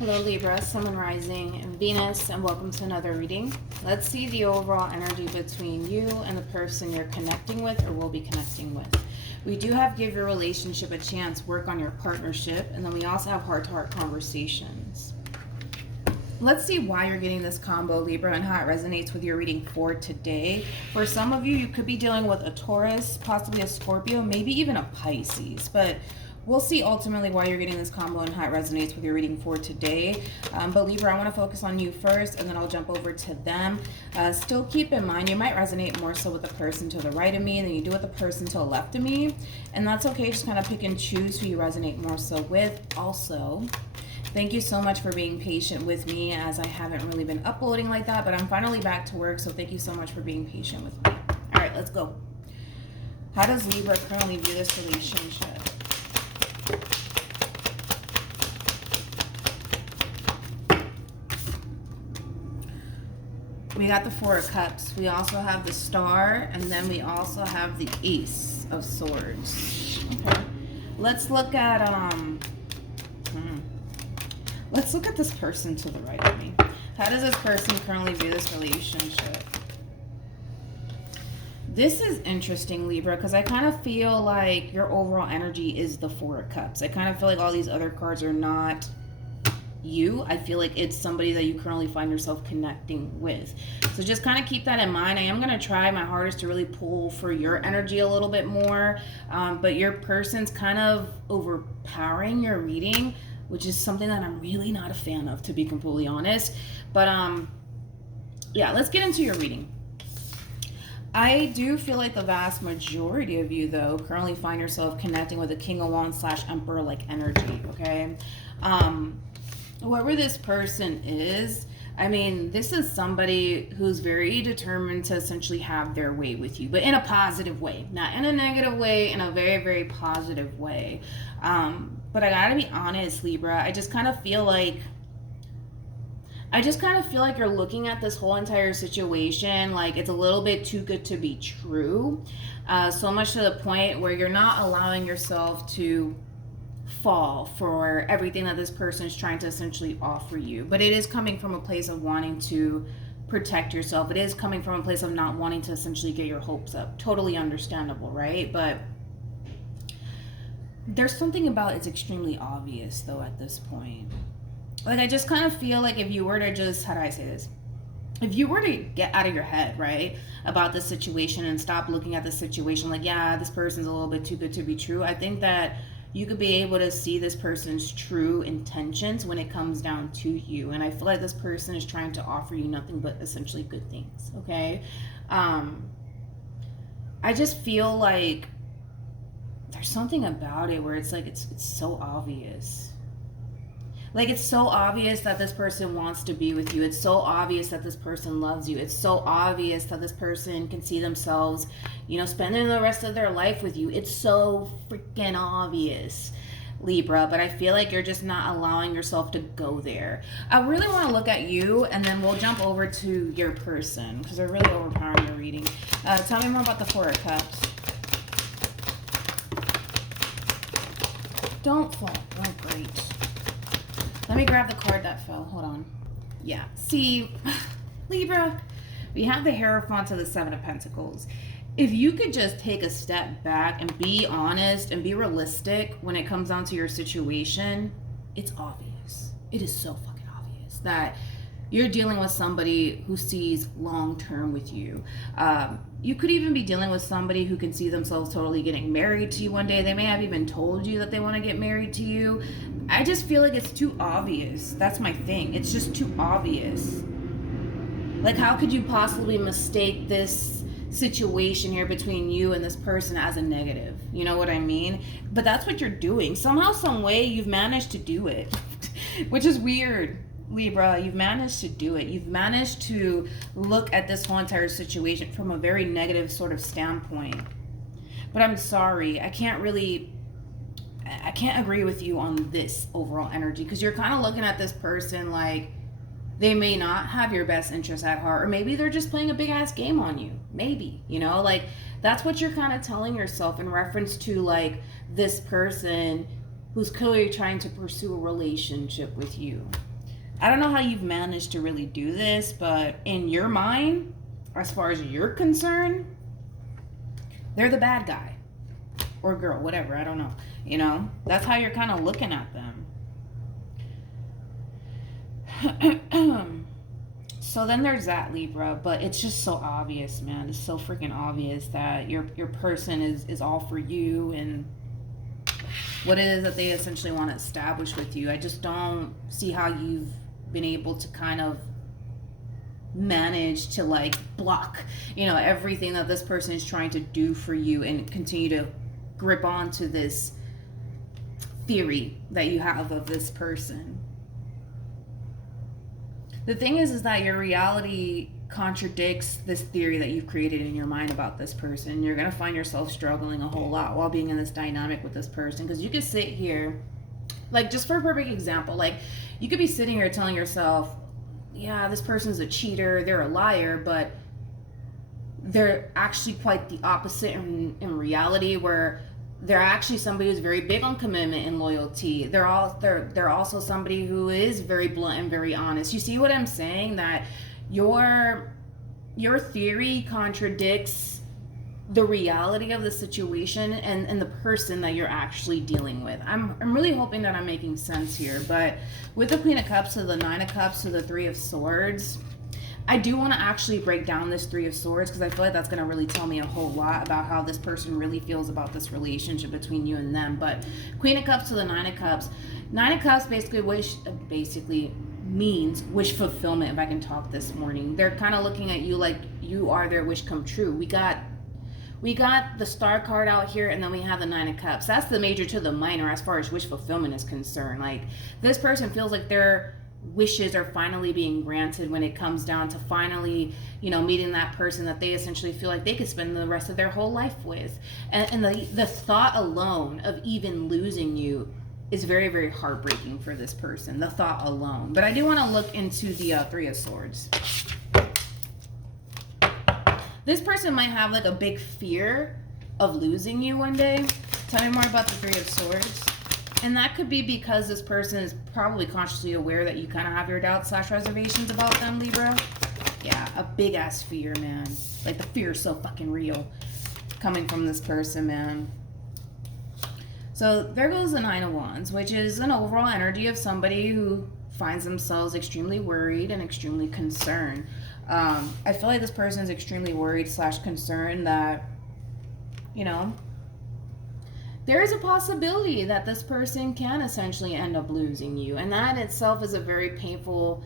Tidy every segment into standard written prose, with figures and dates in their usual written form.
Hello Libra, Sun and Rising, and Venus, and welcome to another reading. Let's see the overall energy between you and the person you're connecting with or will be connecting with. We do have give your relationship a chance, work on your partnership, and then we also have heart-to-heart conversations. Let's see why you're getting this combo, Libra, and how it resonates with your reading for today. For some of you, you could be dealing with a Taurus, possibly a Scorpio, maybe even a Pisces, but we'll see ultimately why you're getting this combo and how it resonates with your reading for today. But Libra, I want to focus on you first, and then I'll jump over to them. Still keep in mind, you might resonate more so with the person to the right of me than you do with the person to the left of me. And that's okay. Just kind of pick and choose who you resonate more so with. Also, thank you so much for being patient with me, as I haven't really been uploading like that, but I'm finally back to work, so thank you so much for being patient with me. All right, let's go. How does Libra currently view this relationship? We got the Four of Cups. We also have the Star, and then we also have the Ace of Swords. Okay. Let's look at let's look at this person to the right of me. How does this person currently view this relationship? This is interesting, Libra, because I kind of feel like your overall energy is the Four of Cups. I kind of feel like all these other cards are not you. I feel like it's somebody that you currently find yourself connecting with. So just kind of keep that in mind. I am going to try my hardest to really pull for your energy a little bit more, but your person's kind of overpowering your reading, which is something that I'm really not a fan of, to be completely honest. But yeah, let's get into your reading. I do feel like the vast majority of you, though, currently find yourself connecting with a King of Wands / Emperor-like energy, okay? Whoever this person is, I mean, this is somebody who's very determined to essentially have their way with you, but in a positive way, not in a negative way, in a very, very positive way. But I gotta be honest, Libra, I just kind of feel like you're looking at this whole entire situation like it's a little bit too good to be true. So much to the point where you're not allowing yourself to fall for everything that this person is trying to essentially offer you. But it is coming from a place of wanting to protect yourself. It is coming from a place of not wanting to essentially get your hopes up. Totally understandable, right? But there's something about it's extremely obvious, though, at this point. Like, I just kind of feel like if you were to just, how do I say this? If you were to get out of your head, right, about the situation and stop looking at the situation like, yeah, this person's a little bit too good to be true, I think that you could be able to see this person's true intentions when it comes down to you. And I feel like this person is trying to offer you nothing but essentially good things, okay? I just feel like there's something about it where it's like it's so obvious. Like, it's so obvious that this person wants to be with you. It's so obvious that this person loves you. It's so obvious that this person can see themselves, you know, spending the rest of their life with you. It's so freaking obvious, Libra, but I feel like you're just not allowing yourself to go there. I really want to look at you, and then we'll jump over to your person, because they're really overpowering your reading. Tell me more about the Four of Cups. Don't fall. Oh, great. Let me grab the card that fell. Hold on. Yeah. See, Libra, we have the Hierophant to the Seven of Pentacles. If you could just take a step back and be honest and be realistic when it comes down to your situation, it's obvious. It is so fucking obvious that you're dealing with somebody who sees long-term with you. You could even be dealing with somebody who can see themselves totally getting married to you one day. They may have even told you that they want to get married to you. I just feel like it's too obvious. That's my thing. It's just too obvious. Like, how could you possibly mistake this situation here between you and this person as a negative? You know what I mean? But that's what you're doing. Somehow, some way, you've managed to do it, which is weird. Libra, you've managed to do it. You've managed to look at this whole entire situation from a very negative sort of standpoint. But I'm sorry, I can't agree with you on this overall energy, because you're kind of looking at this person like they may not have your best interest at heart, or maybe they're just playing a big ass game on you. Maybe, you know, like that's what you're kind of telling yourself in reference to like this person who's clearly trying to pursue a relationship with you. I don't know how you've managed to really do this, but in your mind, as far as you're concerned, they're the bad guy or girl, whatever, I don't know. You know, that's how you're kind of looking at them. So then there's that, Libra, but it's just so obvious, man. It's so freaking obvious that your person is all for you and what it is that they essentially want to establish with you. I just don't see how you've been able to kind of manage to like block, you know, everything that this person is trying to do for you and continue to grip onto this theory that you have of this person. The thing is that your reality contradicts this theory that you've created in your mind about this person. You're going to find yourself struggling a whole lot while being in this dynamic with this person, because you could sit here, like, just for a perfect example, like, you could be sitting here telling yourself, yeah, this person's a cheater, they're a liar, but they're actually quite the opposite in reality, where they're actually somebody who's very big on commitment and loyalty. They're also somebody who is very blunt and very honest. You see what I'm saying? That your theory contradicts the reality of the situation and the person that you're actually dealing with. I'm really hoping that I'm making sense here. But with the Queen of Cups to the Nine of Cups to the Three of Swords, I do want to actually break down this Three of Swords, because I feel like that's going to really tell me a whole lot about how this person really feels about this relationship between you and them. But Queen of Cups to the Nine of Cups. Nine of Cups basically means wish fulfillment, if I can talk this morning. They're kind of looking at you like you are their wish come true. We got the Star card out here, and then we have the Nine of Cups. That's the major to the minor as far as wish fulfillment is concerned. Like, this person feels like their wishes are finally being granted when it comes down to finally, you know, meeting that person that they essentially feel like they could spend the rest of their whole life with. And the thought alone of even losing you is very, very heartbreaking for this person. The thought alone. But I do want to look into the Three of Swords. This person might have like a big fear of losing you one day. Tell me more about the Three of Swords. And that could be because this person is probably consciously aware that you kind of have your doubts / reservations about them, Libra. Yeah, a big ass fear, man. Like, the fear is so fucking real coming from this person, man. So there goes the Nine of Wands, which is an overall energy of somebody who finds themselves extremely worried and extremely concerned. I feel like this person is extremely worried / concerned that, you know, there is a possibility that this person can essentially end up losing you. And that itself is a very painful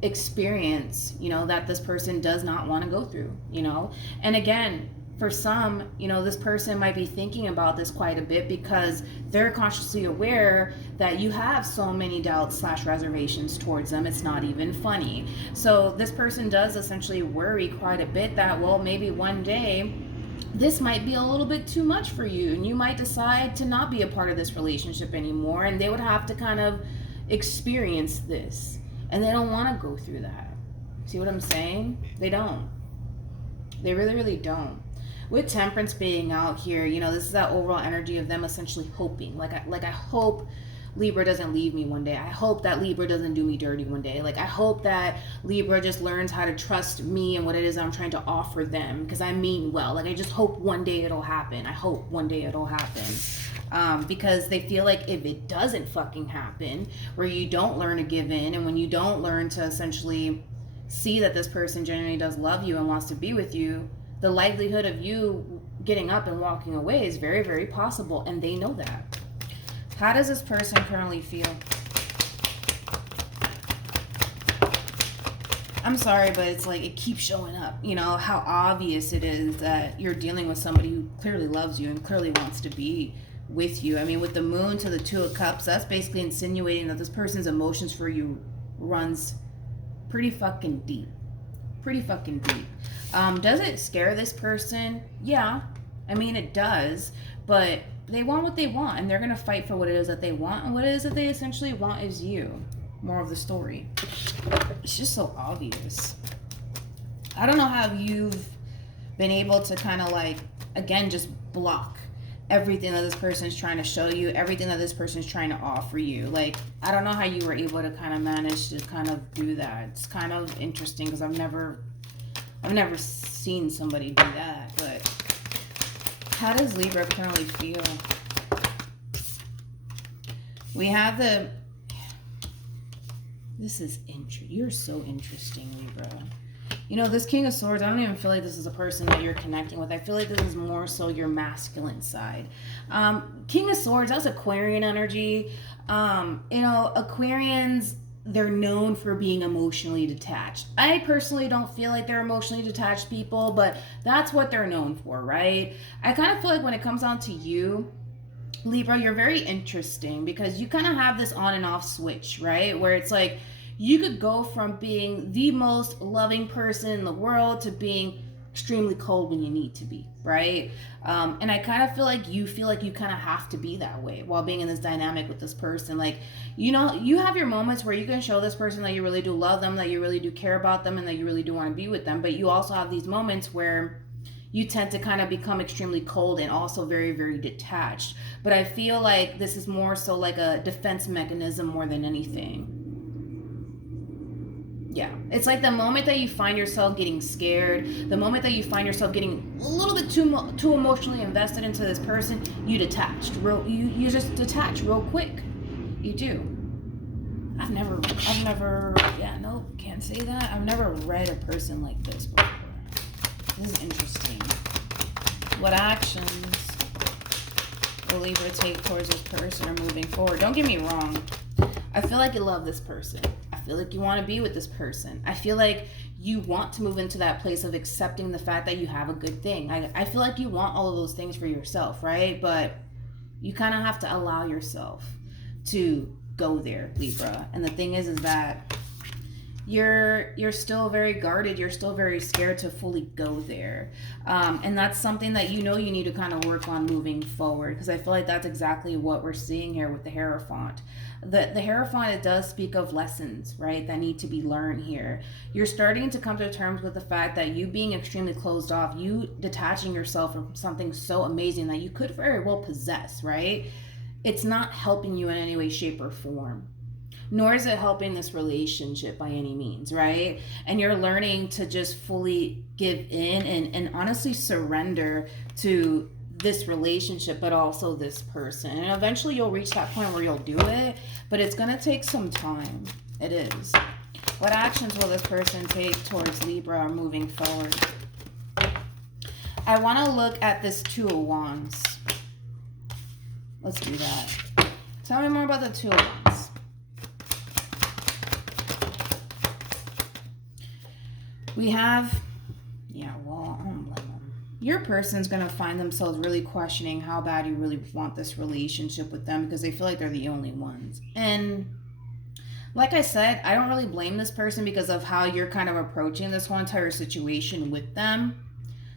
experience, you know, that this person does not want to go through, you know. And again, for some, you know, this person might be thinking about this quite a bit because they're consciously aware that you have so many doubts / reservations towards them. It's not even funny. So this person does essentially worry quite a bit that, well, maybe one day this might be a little bit too much for you and you might decide to not be a part of this relationship anymore, and they would have to kind of experience this, and they don't want to go through that. See what I'm saying? They don't. They really, really don't. With Temperance being out here, you know, this is that overall energy of them essentially hoping. Like I hope Libra doesn't leave me one day. I hope that Libra doesn't do me dirty one day. Like, I hope that Libra just learns how to trust me and what it is I'm trying to offer them, because I mean well. Like, I just hope one day it'll happen. I hope one day it'll happen. Because they feel like if it doesn't fucking happen, where you don't learn to give in, and when you don't learn to essentially see that this person genuinely does love you and wants to be with you, the likelihood of you getting up and walking away is very, very possible, and they know that. How does this person currently feel? I'm sorry, but it's like it keeps showing up. You know, how obvious it is that you're dealing with somebody who clearly loves you and clearly wants to be with you. I mean, with the Moon to the Two of Cups, that's basically insinuating that this person's emotions for you runs pretty fucking deep. Pretty fucking deep. Does it scare this person? Yeah. I mean, it does. But they want what they want, and they're going to fight for what it is that they want, and what it is that they essentially want is you. More of the story. It's just so obvious. I don't know how you've been able to kind of like, again, just block everything that this person is trying to show you, everything that this person is trying to offer you. Like, I don't know how you were able to kind of manage to kind of do that. It's kind of interesting because I've never seen somebody do that. But how does Libra currently feel? We have the... This is interesting. You're so interesting, Libra. You know, this King of Swords, I don't even feel like this is a person that you're connecting with. I feel like this is more so your masculine side. King of Swords, that's Aquarian energy. You know, Aquarians, they're known for being emotionally detached. I personally don't feel like they're emotionally detached people, but that's what they're known for, right? I kind of feel like when it comes down to you, Libra, you're very interesting because you kind of have this on and off switch, right? Where it's like, you could go from being the most loving person in the world to being extremely cold when you need to be, right? And I kind of feel like you kind of have to be that way while being in this dynamic with this person. Like, you know, you have your moments where you can show this person that you really do love them, that you really do care about them, and that you really do want to be with them. But you also have these moments where you tend to kind of become extremely cold and also very, very detached. But I feel like this is more so like a defense mechanism more than anything. Yeah, it's like the moment that you find yourself getting scared, the moment that you find yourself getting a little bit too emotionally invested into this person, you detached. You just detach real quick. You do. I've never, yeah, no, can't say that. I've never read a person like this before. This is interesting. What actions will Libra take towards this person or moving forward? Don't get me wrong. I feel like you love this person. I feel like you want to be with this person. I feel like you want to move into that place of accepting the fact that you have a good thing. I feel like you want all of those things for yourself, right? But you kind of have to allow yourself to go there, Libra. And the thing is that you're still very guarded. You're still very scared to fully go there. And that's something that you need to kind of work on moving forward, because I feel like that's exactly what we're seeing here with the Hierophant. The Hierophant, it does speak of lessons, right, that need to be learned here. You're starting to come to terms with the fact that you being extremely closed off, you detaching yourself from something so amazing that you could very well possess, right? It's not helping you in any way, shape, or form. Nor is it helping this relationship by any means, right? And you're learning to just fully give in and honestly surrender to this relationship, but also this person. And eventually you'll reach that point where you'll do it, but it's going to take some time. It is. What actions will this person take towards Libra moving forward? I want to look at this Two of Wands. Let's do that. Tell me more about the Two of Wands. We have, yeah, well, I don't blame them. Your person's going to find themselves really questioning how bad you really want this relationship with them, because they feel like they're the only ones. And like I said, I don't really blame this person because of how you're kind of approaching this whole entire situation with them.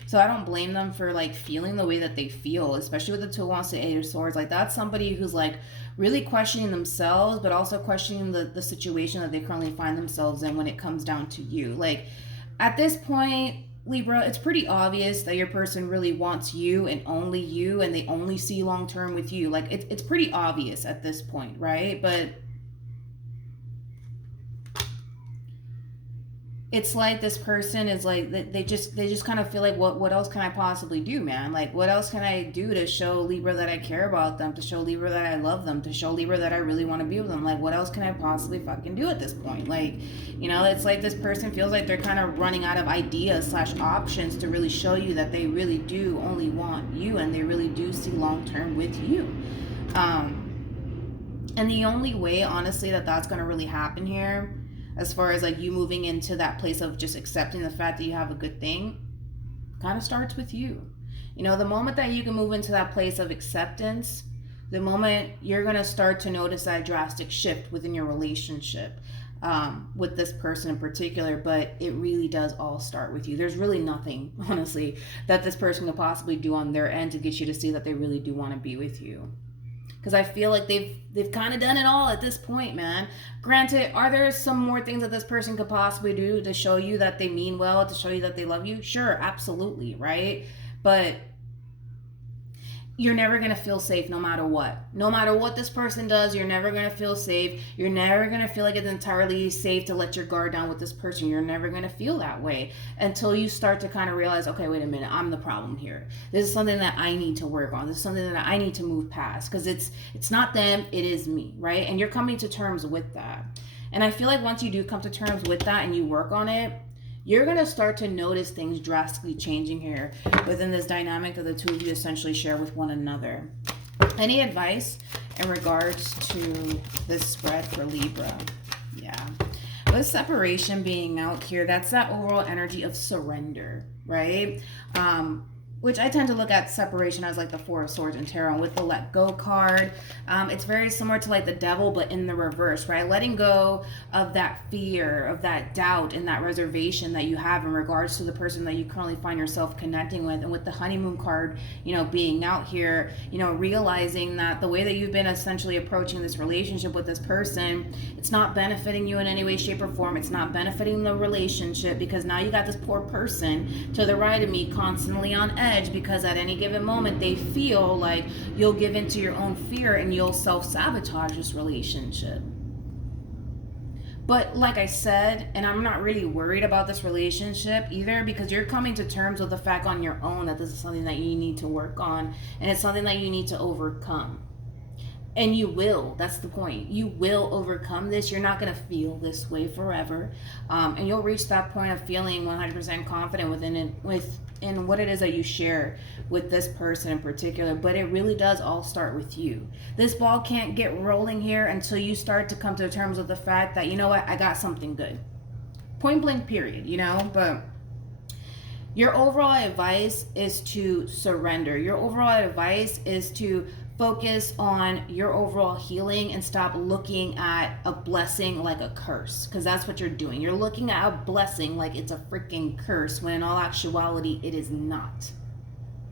So I don't blame them for like feeling the way that they feel, especially with the Two of Wands to Eight of Swords. Like, that's somebody who's like really questioning themselves, but also questioning the situation that they currently find themselves in when it comes down to you. Like, at this point, Libra, it's pretty obvious that your person really wants you and only you, and they only see long term with you. Like, it's pretty obvious at this point, right? But it's like this person is like, they just kind of feel like, what else can I possibly do, man? Like, what else can I do to show Libra that I care about them, to show Libra that I love them, to show Libra that I really want to be with them? Like, what else can I possibly fucking do at this point? Like, it's like this person feels like they're kind of running out of ideas / options to really show you that they really do only want you, and they really do see long term with you. And the only way, honestly, that that's going to really happen here, as far as like you moving into that place of just accepting the fact that you have a good thing, kind of starts with you. The moment that you can move into that place of acceptance, the moment you're going to start to notice that drastic shift within your relationship with this person in particular. But it really does all start with you. There's really nothing, honestly, that this person could possibly do on their end to get you to see that they really do want to be with you. Because I feel like they've kind of done it all at this point, man. Granted, are there some more things that this person could possibly do to show you that they mean well, to show you that they love you? Sure, absolutely, right? But you're never going to feel safe no matter what. No matter what this person does, you're never going to feel safe. You're never going to feel like it's entirely safe to let your guard down with this person. You're never going to feel that way until you start to kind of realize, okay, wait a minute, I'm the problem here. This is something that I need to work on. This is something that I need to move past, because it's not them, it is me, right? And you're coming to terms with that. And I feel like once you do come to terms with that and you work on it, you're going to start to notice things drastically changing here within this dynamic that the two of you essentially share with one another. Any advice in regards to this spread for Libra? Yeah. With separation being out here, that's that overall energy of surrender, right? Which I tend to look at separation as like the Four of Swords in Tarot. With the Let Go card, it's very similar to like the Devil, but in the reverse, right? Letting go of that fear, of that doubt, and that reservation that you have in regards to the person that you currently find yourself connecting with. And with the Honeymoon card, being out here, realizing that the way that you've been essentially approaching this relationship with this person, it's not benefiting you in any way, shape, or form. It's not benefiting the relationship, because now you got this poor person to the right of me constantly on edge, because at any given moment they feel like you'll give into your own fear and you'll self-sabotage this relationship. But like I said, and I'm not really worried about this relationship either, because you're coming to terms with the fact on your own that this is something that you need to work on, and it's something that you need to overcome. And you will. That's the point. You will overcome this. You're not going to feel this way forever. And you'll reach that point of feeling 100% confident in what it is that you share with this person in particular. But it really does all start with you. This ball can't get rolling here until you start to come to terms with the fact that, you know what, I got something good. Point blank, period, But your overall advice is to surrender. Your overall advice is to focus on your overall healing and stop looking at a blessing like a curse, because that's what you're doing. You're looking at a blessing like it's a freaking curse, when in all actuality it is not.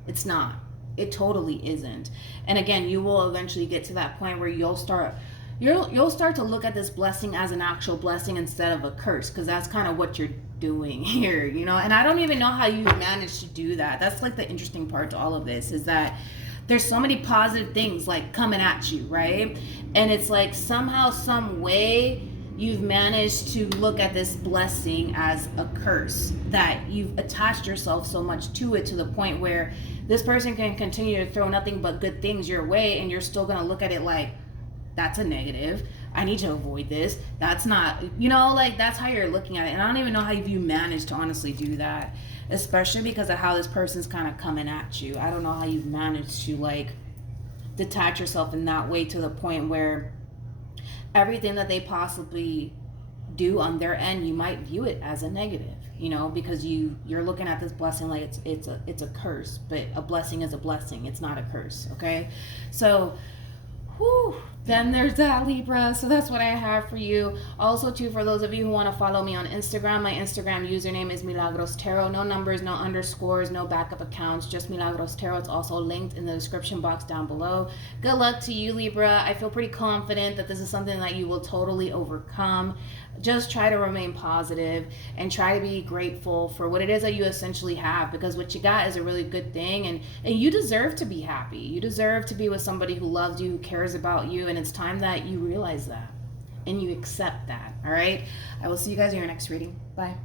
It's not. It totally isn't. And again, you will eventually get to that point where you'll start to look at this blessing as an actual blessing instead of a curse, because that's kind of what you're doing here, And I don't even know how you managed to do that. That's like the interesting part to all of this, is that there's so many positive things like coming at you, right? And it's like somehow, some way, you've managed to look at this blessing as a curse, that you've attached yourself so much to it, to the point where this person can continue to throw nothing but good things your way, and you're still going to look at it like, that's a negative. I need to avoid this. That's not, that's how you're looking at it. And I don't even know how you managed to honestly do that, especially because of how this person's kind of coming at you. I don't know how you've managed to detach yourself in that way, to the point where everything that they possibly do on their end, you might view it as a negative, because you're looking at this blessing like it's a curse. But a blessing is a blessing. It's not a curse. Okay. So then there's that, Libra. So that's what I have for you. Also, too, for those of you who want to follow me on Instagram, my Instagram username is MilagrosTarot. No numbers, no underscores, no backup accounts, just MilagrosTarot. It's also linked in the description box down below. Good luck to you, Libra. I feel pretty confident that this is something that you will totally overcome. Just try to remain positive and try to be grateful for what it is that you essentially have, because what you got is a really good thing, and you deserve to be happy. You deserve to be with somebody who loves you, who cares about you, and it's time that you realize that and you accept that. All right, I will see you guys in your next reading. Bye.